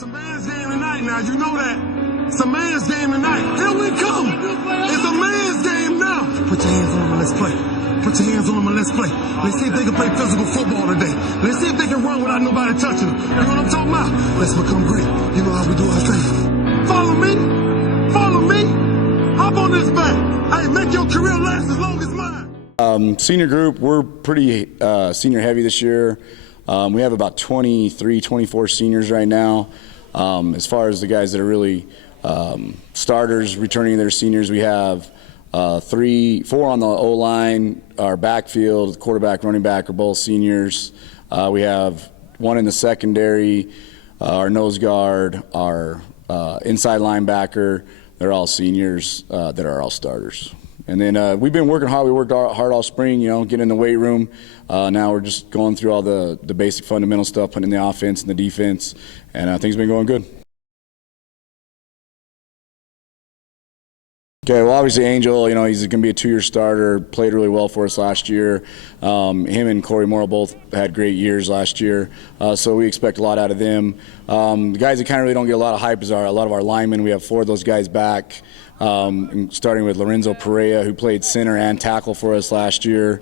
It's a man's game tonight now, you know that. It's a man's game tonight. Here we come. It's a man's game now. Put your hands on them and let's play. Put your hands on them and let's play. Let's see if they can play physical football today. Let's see if they can run without nobody touching them. You know what I'm talking about? Let's become great. You know how we do our thing. Follow me. Follow me. Hop on this back. Hey, make your career last as long as mine. Senior group, we're pretty senior heavy this year. We have about 23, 24 seniors right now. As far as the guys that are really starters returning their seniors, we have 4 on the O-line. Our backfield, quarterback, running back are both seniors. We have 1 in the secondary, our nose guard, our inside linebacker. They're all seniors that are all starters. And then we've been working hard. We worked hard all spring, getting in the weight room. Now we're just going through all the basic fundamental stuff, putting in the offense and the defense, and things have been going good. Okay, well, obviously Angel, he's going to be a 2-year starter, played really well for us last year. Him and Corey Morrow both had great years last year, so we expect a lot out of them. The guys that kind of really don't get a lot of hype is a lot of our linemen. We have 4 of those guys back, starting with Lorenzo Perea, who played center and tackle for us last year.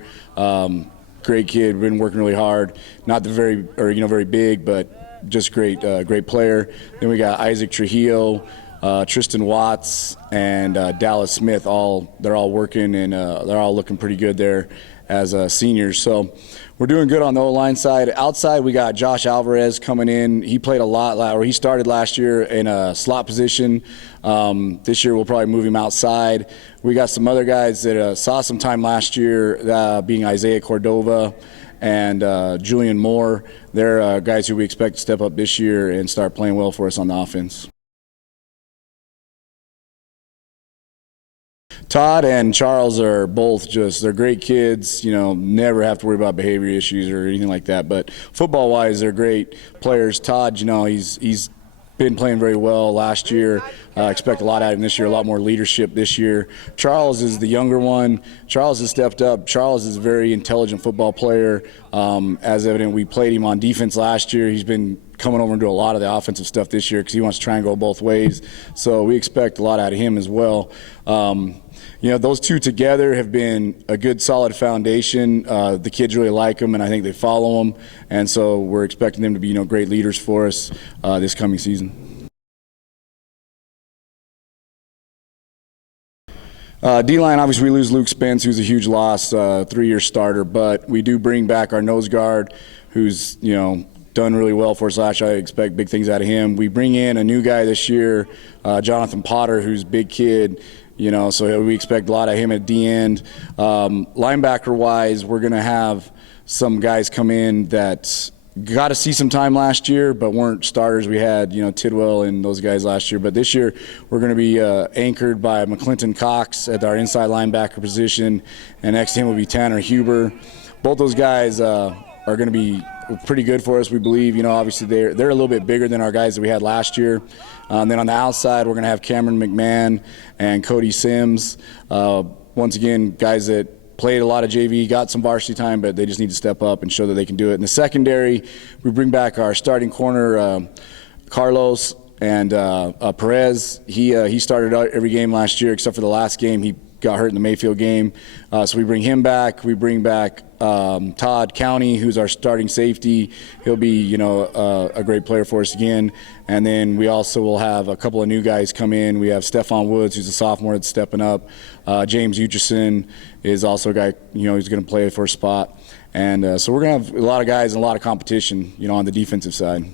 Great kid, been working really hard. Not very big, but just great player. Then we got Isaac Trujillo, Tristan Watts, and Dallas Smith. They're all working, and they're all looking pretty good there as seniors. So we're doing good on the O-line side. Outside, we got Josh Alvarez coming in. He played a lot, or he started last year in a slot position. This year we'll probably move him outside. We got some other guys that saw some time last year, being Isaiah Cordova and Julian Moore. They're guys who we expect to step up this year and start playing well for us on the offense. Todd and Charles are both they're great kids, never have to worry about behavior issues or anything like that. But football-wise, they're great players. Todd, he's been playing very well last year. Expect a lot out of him this year, a lot more leadership this year. Charles is the younger one. Charles has stepped up. Charles is a very intelligent football player. As evident, we played him on defense last year. He's been coming over and do a lot of the offensive stuff this year because he wants to try and go both ways. So we expect a lot out of him as well. Those two together have been a good, solid foundation. The kids really like them, and I think they follow them. And so we're expecting them to be, great leaders for us this coming season. D-line, obviously we lose Luke Spence, who's a huge loss, 3-year starter, but we do bring back our nose guard, who's, done really well for us last year. I expect big things out of him. We bring in a new guy this year, Jonathan Potter, who's a big kid, so we expect a lot of him at the end. Linebacker-wise, we're going to have some guys come in that got to see some time last year but weren't starters. We had, Tidwell and those guys last year. But this year we're going to be anchored by McClinton Cox at our inside linebacker position, and next to him will be Tanner Huber. Both those guys are going to be pretty good for us, we believe. Obviously they're a little bit bigger than our guys that we had last year. Then on the outside, we're going to have Cameron McMahon and Cody Sims. Once again, guys that played a lot of JV, got some varsity time, but they just need to step up and show that they can do it. In the secondary, we bring back our starting corner, Carlos and Perez. He started out every game last year except for the last game. He got hurt in the Mayfield game. So we bring him back. We bring back Todd County, who's our starting safety. He'll be, a great player for us again. And then we also will have a couple of new guys come in. We have Stephon Woods, who's a sophomore that's stepping up. James Ucherson is also a guy, who's going to play for a spot. And so we're going to have a lot of guys and a lot of competition, on the defensive side.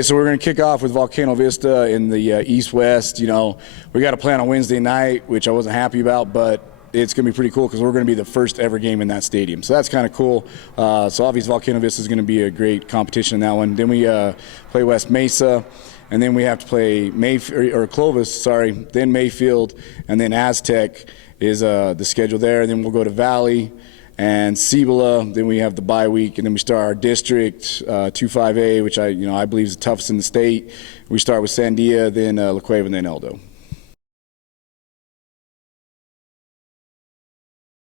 So we're going to kick off with Volcano Vista in the East-West. We got to play on a Wednesday night, which I wasn't happy about, but it's going to be pretty cool because we're going to be the first ever game in that stadium. So that's kind of cool. So obviously Volcano Vista is going to be a great competition in that one. Then we play West Mesa, and then we have to play Clovis, then Mayfield, and then Aztec is the schedule there. And then we'll go to Valley and Cibola. Then we have the bye week, and then we start our district 2-5A, which I believe is the toughest in the state. We start with Sandia, then La Cueva, and then Eldo.